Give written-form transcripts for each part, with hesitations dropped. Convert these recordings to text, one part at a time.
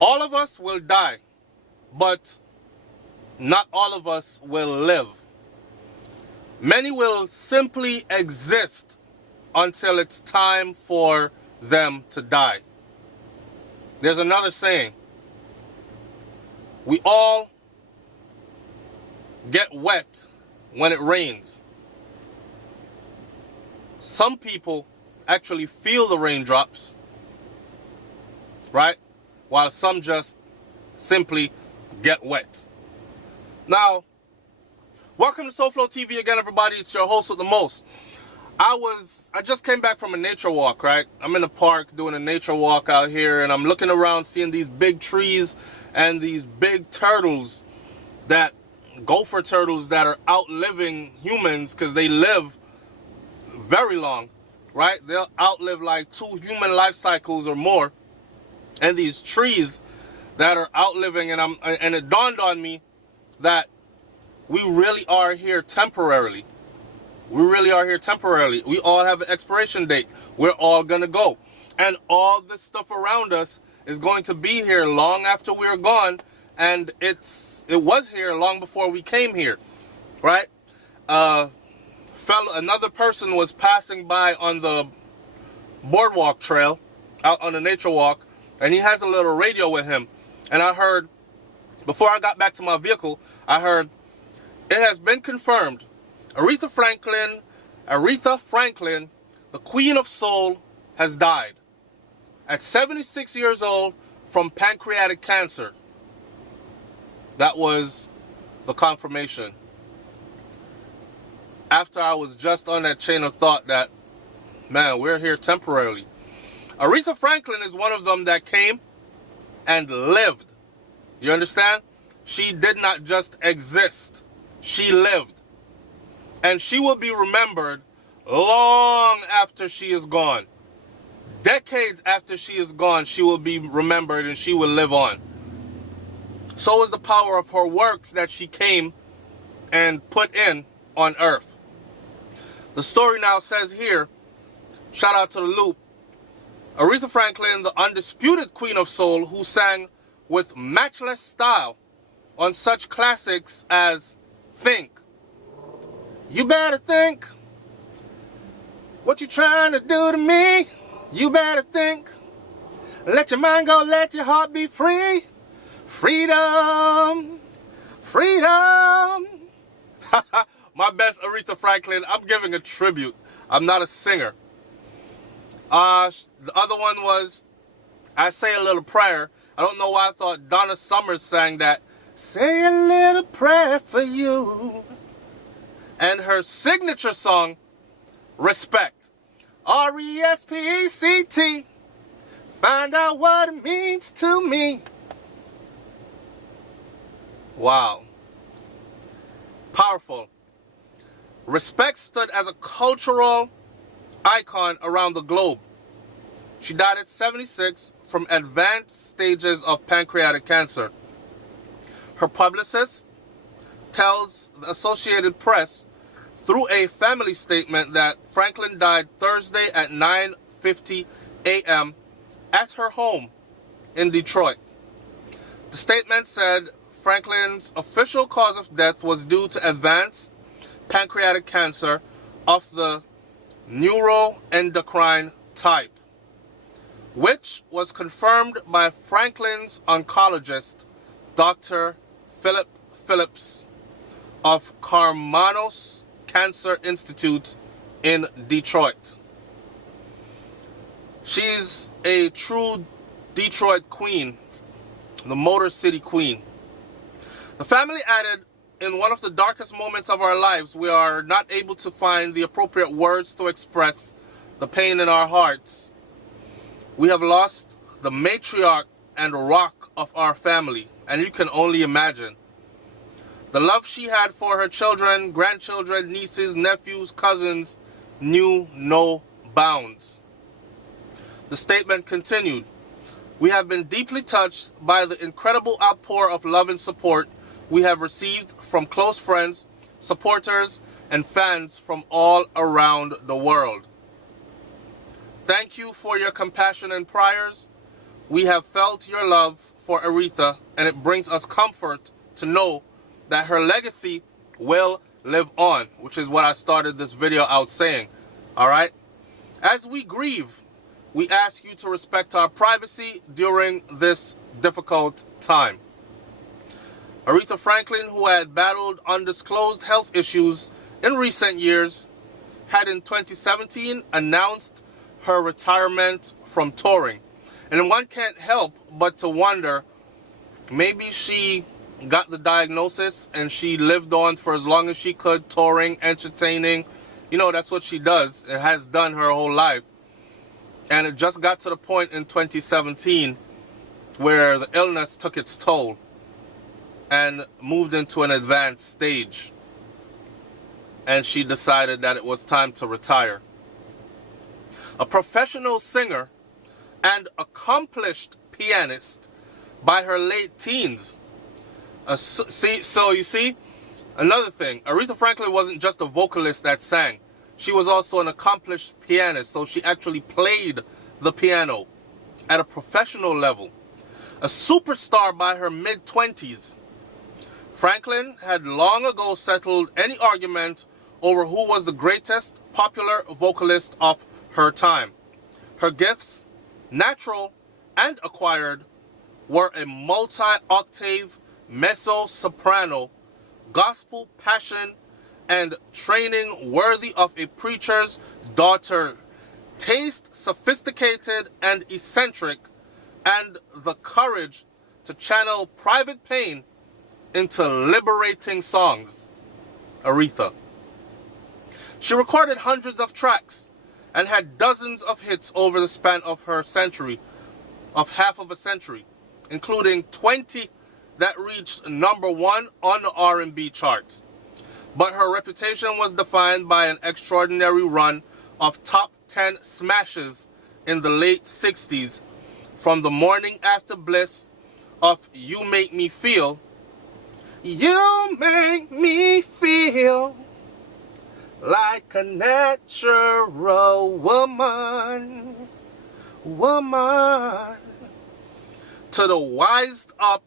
All of us will die, but not all of us will live. Many will simply exist until it's time for them to die. There's another saying. We all get wet when it rains. Some people actually feel the raindrops, right? While some just simply get wet. Now, welcome to SouFLoTV again, everybody. It's your host with the most. I just came back from a nature walk, right? I'm in the park doing a nature walk out here, and I'm looking around seeing these big trees and these big turtles, gopher turtles that are outliving humans because they live very long, right? They'll outlive like 2 human life cycles or more. And these trees that are outliving, and it dawned on me that we really are here temporarily. We really are here temporarily. We all have an expiration date. We're all gonna go. And all this stuff around us is going to be here long after we're gone. And it was here long before we came here, right? Another person was passing by on the boardwalk trail, out on the nature walk, and he has a little radio with him. And I heard, before I got back to my vehicle, I heard, it has been confirmed, Aretha Franklin, the Queen of Soul, has died at 76 years old from pancreatic cancer. That was the confirmation. After I was just on that chain of thought that, man, we're here temporarily. Aretha Franklin is one of them that came and lived. You understand? She did not just exist. She lived. And she will be remembered long after she is gone. Decades after she is gone, she will be remembered and she will live on. So is the power of her works that she came and put in on earth. The story now says here, shout out to the Loop, Aretha Franklin, the undisputed Queen of Soul, who sang with matchless style on such classics as Think. You better think what you trying to do to me. You better think. Let your mind go, let your heart be free. Freedom. Freedom. My best Aretha Franklin. I'm giving a tribute. I'm not a singer. The other one was I Say a Little Prayer. I don't know why I thought Donna Summers sang that. Say a little prayer for you. And her signature song, Respect. R.E.S.P.E.C.T. Find out what it means to me. Wow. Powerful. Respect stood as a cultural icon around the globe. She died at 76 from advanced stages of pancreatic cancer. Her publicist tells the Associated Press through a family statement that Franklin died Thursday at 9:50 a.m. at her home in Detroit. The statement said Franklin's official cause of death was due to advanced pancreatic cancer of the neuroendocrine type, which was confirmed by Franklin's oncologist, Dr. Philip Phillips of Karmanos Cancer Institute in Detroit. She's a true Detroit queen, the Motor City Queen. The family added, in one of the darkest moments of our lives, we are not able to find the appropriate words to express the pain in our hearts. We have lost the matriarch and rock of our family, and you can only imagine. The love she had for her children, grandchildren, nieces, nephews, cousins knew no bounds. The statement continued, we have been deeply touched by the incredible outpour of love and support we have received from close friends, supporters, and fans from all around the world. Thank you for your compassion and prayers. We have felt your love for Aretha, and it brings us comfort to know that her legacy will live on, which is what I started this video out saying. Alright? As we grieve, we ask you to respect our privacy during this difficult time. Aretha Franklin, who had battled undisclosed health issues in recent years, had in 2017 announced her retirement from touring. And one can't help but to wonder, maybe she got the diagnosis and she lived on for as long as she could, touring, entertaining. You know, that's what she does. It has done her whole life. And it just got to the point in 2017 where the illness took its toll and moved into an advanced stage. And she decided that it was time to retire. A professional singer and accomplished pianist by her late teens. So you see, another thing, Aretha Franklin wasn't just a vocalist that sang. She was also an accomplished pianist, so she actually played the piano at a professional level. A superstar by her mid-20s. Franklin had long ago settled any argument over who was the greatest popular vocalist of her time. Her gifts, natural and acquired, were a multi-octave mezzo-soprano, gospel passion, and training worthy of a preacher's daughter, taste sophisticated and eccentric, and the courage to channel private pain into liberating songs. Aretha. She recorded hundreds of tracks and had dozens of hits over the span of her century, of half of a century, including 20 that reached #1 on the R&B charts. But her reputation was defined by an extraordinary run of top 10 smashes in the late 60s, from the morning after bliss of You Make Me Feel, you make me feel like a natural woman, to the wised up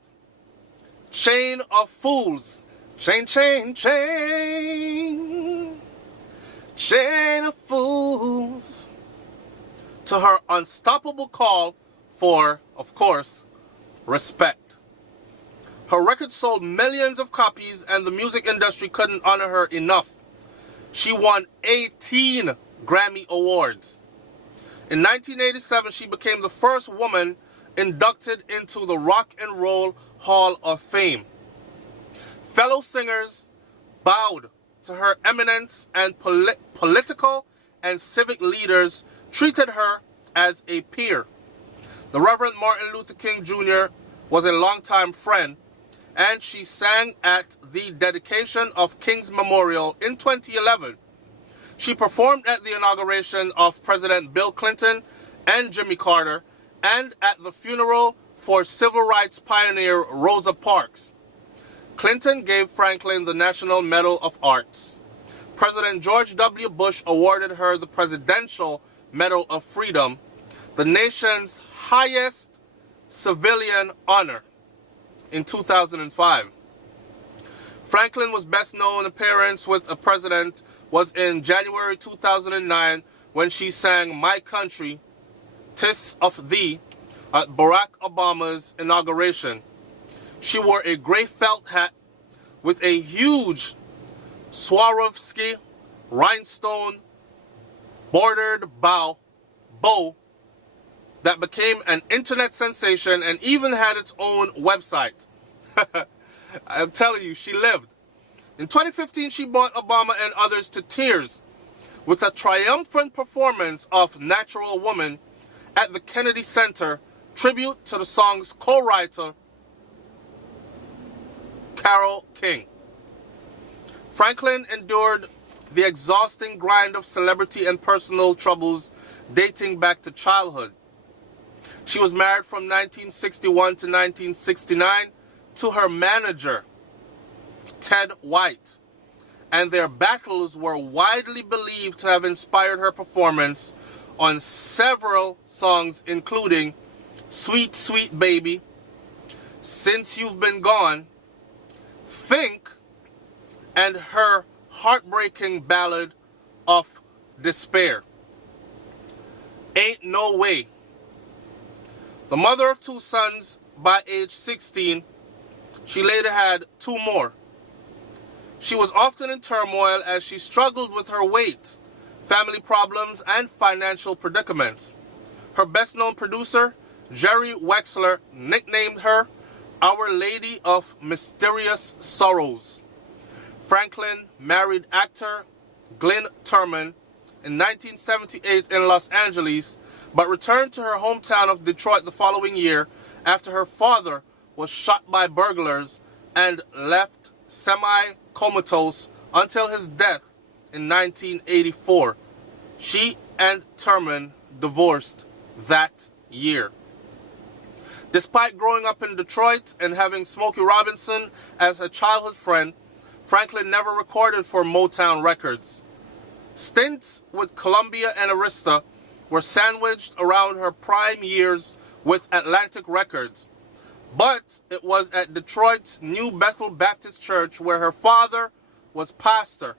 Chain of Fools, chain of fools, to her unstoppable call for, of course, respect. Her record sold millions of copies and the music industry couldn't honor her enough. She won 18 Grammy Awards. In 1987, she became the first woman inducted into the Rock and Roll Hall of Fame. Fellow singers bowed to her eminence, and political and civic leaders treated her as a peer. The Reverend Martin Luther King Jr. was a longtime friend, and she sang at the dedication of King's Memorial in 2011. She performed at the inauguration of President Bill Clinton and Jimmy Carter, and at the funeral for civil rights pioneer Rosa Parks. Clinton gave Franklin the National Medal of Arts. President George W. Bush awarded her the Presidential Medal of Freedom, the nation's highest civilian honor, in 2005. Franklin was best known appearance with a president was in January 2009 when she sang My Country, 'Tis of Thee at Barack Obama's inauguration. She wore a gray felt hat with a huge Swarovski rhinestone bordered bow that became an internet sensation and even had its own website. I'm telling you, she lived. In 2015, she brought Obama and others to tears with a triumphant performance of Natural Woman at the Kennedy Center, tribute to the song's co-writer, Carole King. Franklin endured the exhausting grind of celebrity and personal troubles dating back to childhood. She was married from 1961 to 1969 to her manager, Ted White, and their battles were widely believed to have inspired her performance on several songs, including Sweet Sweet Baby, Since You've Been Gone, Think, and her heartbreaking ballad of Despair, Ain't No Way. The mother of 2 sons by age 16, she later had 2 more. She was often in turmoil as she struggled with her weight, family problems, and financial predicaments. Her best-known producer, Jerry Wexler, nicknamed her Our Lady of Mysterious Sorrows. Franklin married actor Glynn Turman in 1978 in Los Angeles, but returned to her hometown of Detroit the following year after her father was shot by burglars and left semi-comatose until his death in 1984. She and Turman divorced that year. Despite growing up in Detroit and having Smokey Robinson as a childhood friend, Franklin never recorded for Motown Records. Stints with Columbia and Arista were sandwiched around her prime years with Atlantic Records. But it was at Detroit's New Bethel Baptist Church, where her father was pastor,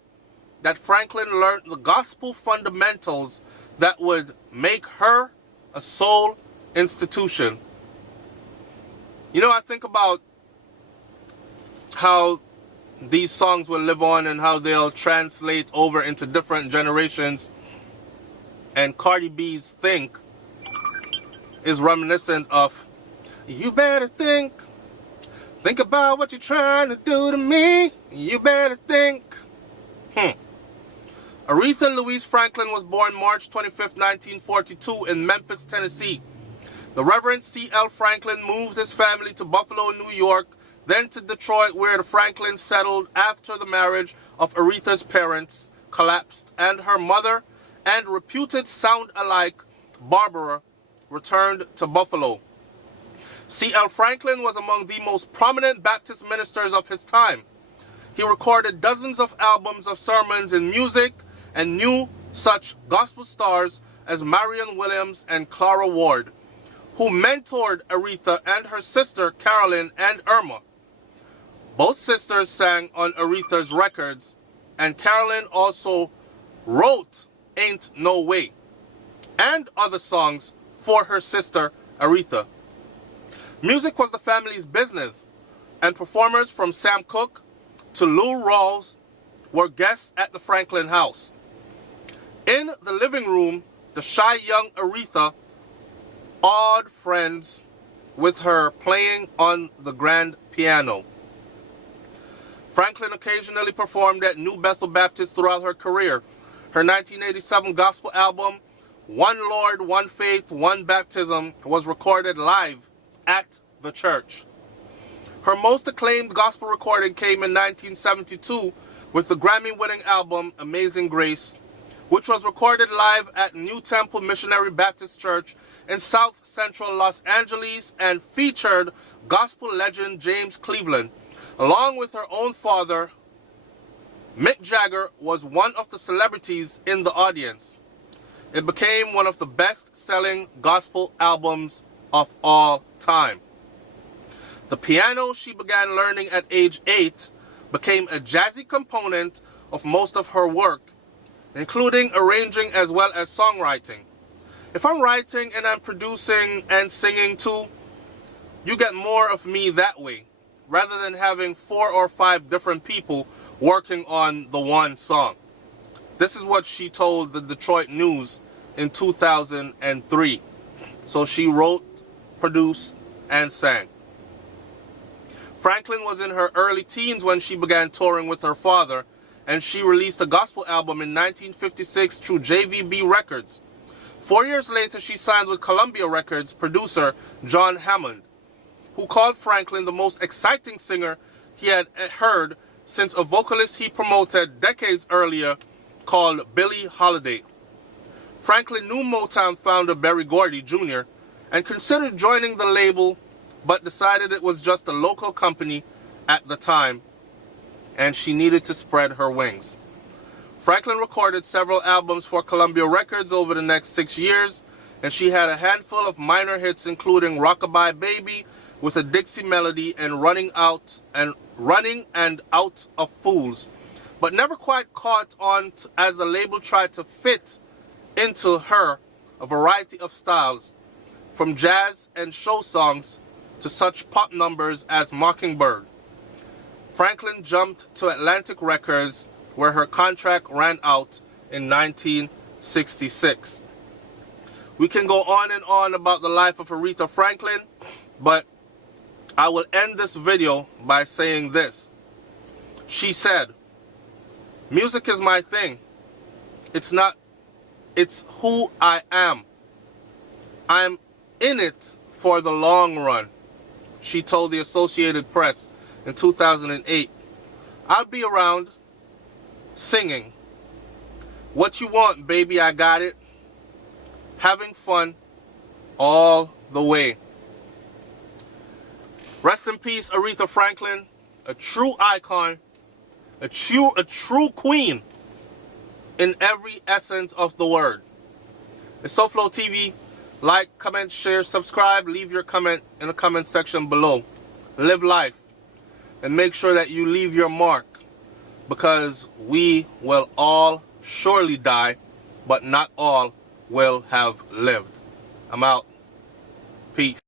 that Franklin learned the gospel fundamentals that would make her a soul institution. You know, I think about how these songs will live on and how they'll translate over into different generations. And Cardi B's Think is reminiscent of, you better think about what you're trying to do to me. You better think. Aretha Louise Franklin was born March 25, 1942 in Memphis, Tennessee. The Reverend C.L. Franklin moved his family to Buffalo, New York, then to Detroit, where the Franklins settled after the marriage of Aretha's parents collapsed and her mother and reputed sound-alike Barbara returned to Buffalo. C.L. Franklin was among the most prominent Baptist ministers of his time. He recorded dozens of albums of sermons and music and knew such gospel stars as Marion Williams and Clara Ward, who mentored Aretha and her sister Carolyn and Irma. Both sisters sang on Aretha's records, and Carolyn also wrote Ain't No Way and other songs for her sister Aretha. Music was the family's business, and performers from Sam Cooke to Lou Rawls were guests at the Franklin house. In the living room, the shy young Aretha awed friends with her playing on the grand piano. Franklin occasionally performed at New Bethel Baptist throughout her career. Her 1987 gospel album, One Lord, One Faith, One Baptism, was recorded live at the church. Her most acclaimed gospel recording came in 1972 with the Grammy-winning album Amazing Grace, which was recorded live at New Temple Missionary Baptist Church in South Central Los Angeles and featured gospel legend James Cleveland. Along with her own father, Mick Jagger was one of the celebrities in the audience. It became one of the best-selling gospel albums of all time. The piano she began learning at age 8 became a jazzy component of most of her work, including arranging as well as songwriting. If I'm writing and I'm producing and singing too, you get more of me that way, rather than having 4 or 5 different people working on the one song. This is what she told the Detroit News in 2003. So she wrote, produced, and sang. Franklin was in her early teens when she began touring with her father, and she released a gospel album in 1956 through JVB Records. 4 years later, she signed with Columbia Records producer John Hammond, who called Franklin the most exciting singer he had heard since a vocalist he promoted decades earlier called Billie Holiday. Franklin knew Motown founder Berry Gordy Jr. and considered joining the label, but decided it was just a local company at the time, and she needed to spread her wings. Franklin recorded several albums for Columbia Records over the next 6 years, and she had a handful of minor hits including Rockabye Baby, with a Dixie melody and running and out of fools, but never quite caught on as the label tried to fit into her a variety of styles, from jazz and show songs to such pop numbers as Mockingbird. Franklin jumped to Atlantic Records, where her contract ran out in 1966. We can go on and on about the life of Aretha Franklin, but I will end this video by saying this. She said, "Music is my thing. It's who I am. I'm in it for the long run," she told the Associated Press in 2008. "I'll be around singing. What you want, baby, I got it. Having fun all the way." Rest in peace, Aretha Franklin, a true icon, a true queen in every essence of the word. It's SouFLoTV. Like, comment, share, subscribe. Leave your comment in the comment section below. Live life. And make sure that you leave your mark, because we will all surely die, but not all will have lived. I'm out. Peace.